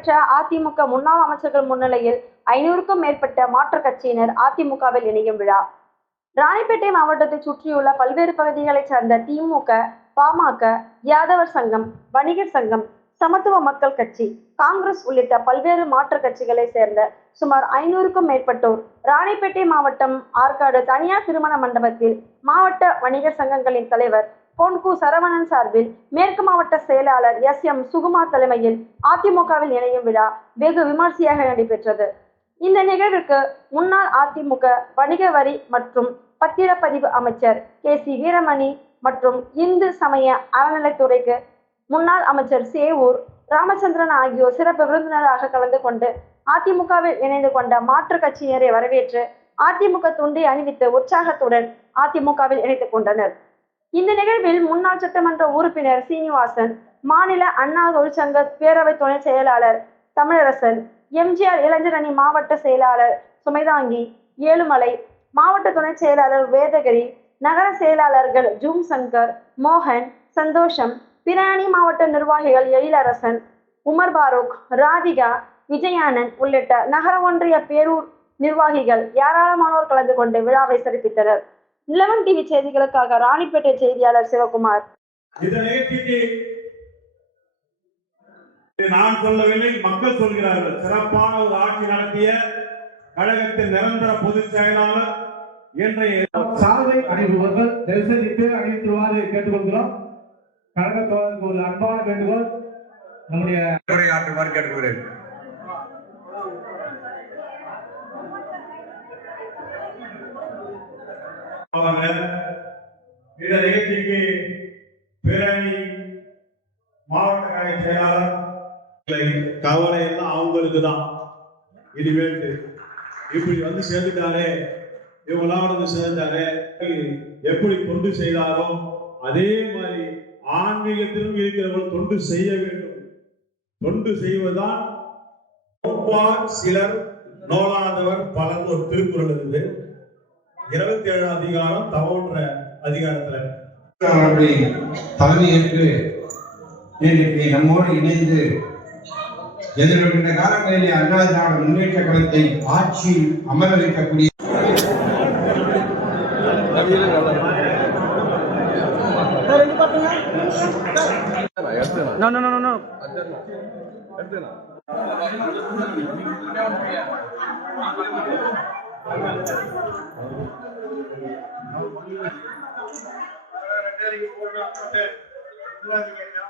நடைபெற்ற அதிமுக முன்னாள் அமைச்சர்கள் முன்னிலையில் 500க்கும் மேற்பட்ட மாற்றுக் கட்சியினர் அதிமுகவில் இணையும் விழா. ராணிப்பேட்டை மாவட்டத்தை சுற்றியுள்ள பல்வேறு பகுதிகளைச் சேர்ந்த திமுக, பாமக, யாதவர் சங்கம், வணிகர் சங்கம், சமத்துவ மக்கள் கட்சி, காங்கிரஸ் உள்ளிட்ட பல்வேறு மாற்றுக் கட்சிகளை சேர்ந்த சுமார் 500க்கும் மேற்பட்டோர் ராணிப்பேட்டை மாவட்டம் ஆற்காடு தனியார் திருமண மண்டபத்தில் மாவட்ட வணிகர் சங்கங்களின் தலைவர் பொன்கு சரவணன் சார்பில் மேற்கு மாவட்ட செயலாளர் SM சுகுமார் தலைமையில் அதிமுகவில் இணையும் விழா வெகு விமர்சையாக நடைபெற்றது. இந்த நிகழ்வுக்கு முன்னாள் அதிமுக வணிக வரி மற்றும் பத்திரப்பதிவு அமைச்சர் KC வீரமணி மற்றும் இந்து சமய அறநிலைத்துறைக்கு முன்னாள் அமைச்சர் சேவூர் ராமச்சந்திரன் ஆகியோர் சிறப்பு விருந்தினராக கலந்து கொண்டு அதிமுகவில் இணைந்து கொண்ட மாற்றுக் கட்சியினரை வரவேற்று அதிமுக துண்டை அணிவித்து உற்சாகத்துடன் அதிமுகவில் இணைத்துக் கொண்டனர். இந்த நிகழ்வில் முன்னாள் சட்டமன்ற உறுப்பினர் சீனிவாசன், மாநில அண்ணா தொழிற்சங்க பேரவை துணை செயலாளர் தமிழரசன், MGR இளைஞர் அணி மாவட்ட செயலாளர் சுமைதாங்கி, ஏழுமலை, மாவட்ட துணை செயலாளர் வேதகிரி, நகர செயலாளர்கள் ஜூம் சங்கர், மோகன், சந்தோஷம், பிற அணி மாவட்ட நிர்வாகிகள் எழிலரசன், உமர் பாரூக், ராதிகா, விஜயானந்த் உள்ளிட்ட நகர ஒன்றிய பேரூர் நிர்வாகிகள் ஏராளமானோர் கலந்து கொண்டு விழாவை சிறப்பித்தனர். 11 TV செய்திகளுக்காக ராணிப்பேட்டை செய்தியாளர் சிவகுமார். இந்த நிகழ்ச்சிக்கு நான் சொல்லவில்லை, மக்கள் சொல்கிறார்கள். சிறப்பான ஒரு ஆட்சி நடத்திய கழகத்தின் நிரந்தர பொதுச் செயலாளர் இன்றைய சாலை அணிபவர்கள் தரிசனித்து அணிவித்துவாறு கேட்டுக்கொள்கிறோம். கழகத்தோருக்கு ஒரு அன்பான வேண்டுகோள். நம்முடைய உரையாற்றுமாறு கேட்டுக்கொள்கிறேன். இந்த நிகழ்ச்சிக்கு பிறனி மாவட்ட கழக செயலாளர் கவலை எல்லாம் அவங்களுக்கு தான். இனிமேட்டு இப்படி வந்து சேர்ந்துட்டாரே, இவங்களாம் வந்து சேர்ந்தாரே, எப்படி தொண்டு செய்தாரோ அதே மாதிரி ஆன்மீகத்திலும் இருக்கிறவர்கள் தொண்டு செய்ய வேண்டும். தொண்டு செய்வதுதான். சிலர் நோலாதவர் பலன் ஒரு திருக்குறள் இருந்து 27 அதிகாரம் தவன்ற அதிகாரத்துல தலைமையேற்று இன்றைக்கு நம்மோடு இணைந்து எதிர்வருகின்ற காலங்களிலே அண்ணா திராவிட முன்னேற்ற கழகத்தை ஆட்சி அமர வைக்கக்கூடிய No.